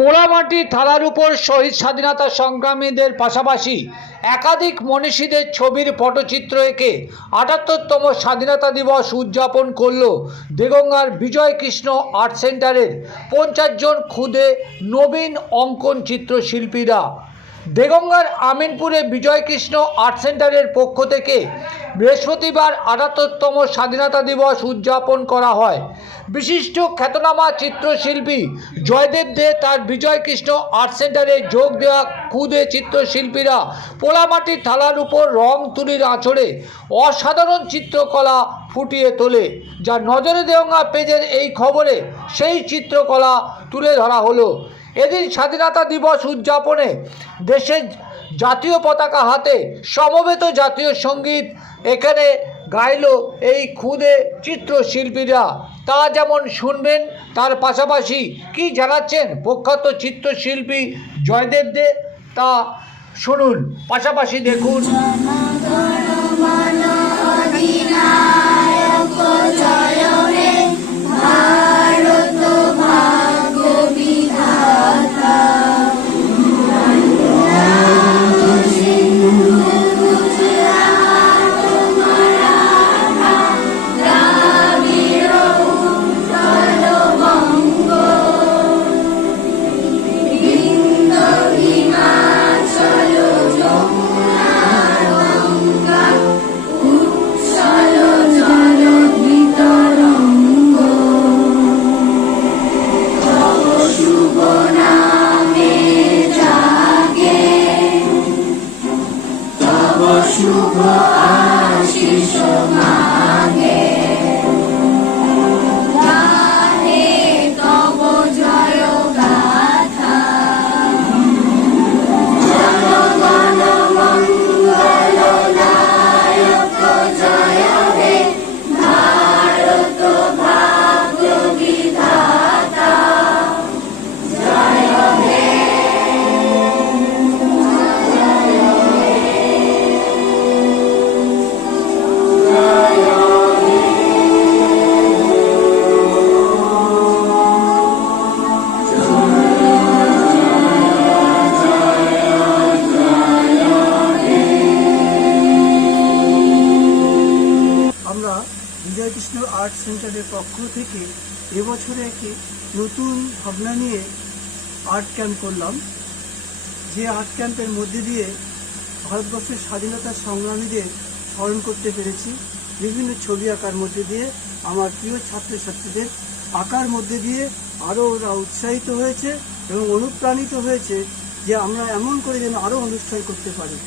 পোড়ামাটি থালার উপর শহীদ স্বাধীনতা সংগ্রামীদের পাশাপাশি একাধিক মনীষীদের ছবির পটচিত্র এঁকে ৭৮তম স্বাধীনতা দিবস উদযাপন করল দেগঙ্গার বিজয় কৃষ্ণ আর্ট সেন্টারের ৫০ জন ক্ষুদে নবীন অঙ্কন চিত্রশিল্পীরা। দেগঙ্গার আমিনপুরে বিজয় কৃষ্ণ আর্ট সেন্টারের পক্ষ থেকে বৃহস্পতিবার ৭৮তম স্বাধীনতা দিবস উদযাপন করা হয়। বিশিষ্ট খ্যাতনামা চিত্রশিল্পী জয়দেব দে তার বিজয় কৃষ্ণ আর্ট সেন্টারে যোগ দেওয়া ক্ষুদে চিত্রশিল্পীরা পোড়ামাটির থালার উপর রং তুলির আঁচড়ে অসাধারণ চিত্রকলা ফুটিয়ে তোলে, যা নজরে দেগঙ্গা পেজের এই খবরে সেই চিত্রকলা তুলে ধরা হলো। এদিন স্বাধীনতা দিবস উদযাপনে দেশের জাতীয় পতাকা হাতে সমবেত জাতীয় সঙ্গীত এখানে গাইল এই ক্ষুদে চিত্রশিল্পীরা। তা যেমন শুনবেন, তার পাশাপাশি কি জানাচ্ছেন প্রখ্যাত চিত্রশিল্পী জয়দেব দে তা শুনুন, পাশাপাশি দেখুন। শুভ আশিস মাগে গানে তব জয় গাথা, জনগণ মঙ্গল নায়ক জয় হে ভারত ভাগ্য বিধাতা জয় হে। আমরা বিজয় কৃষ্ণ আর্ট সেন্টারের পক্ষ থেকে এবছরে একটি নতুন ভাবনা নিয়ে আর্ট ক্যাম্প করলাম। যে আর্ট ক্যাম্পের মধ্যে দিয়ে ভারতবর্ষের স্বাধীনতা সংগ্রামীদের স্মরণ করতে পেরেছি। বিভিন্ন ছবি আঁকার মধ্যে দিয়ে আমার প্রিয় ছাত্রছাত্রীদের আঁকার মধ্যে দিয়ে আরও ওরা উৎসাহিত হয়েছে এবং অনুপ্রাণিত হয়েছে যে আমরা এমন করে যেন আরও অনুষ্ঠান করতে পারি।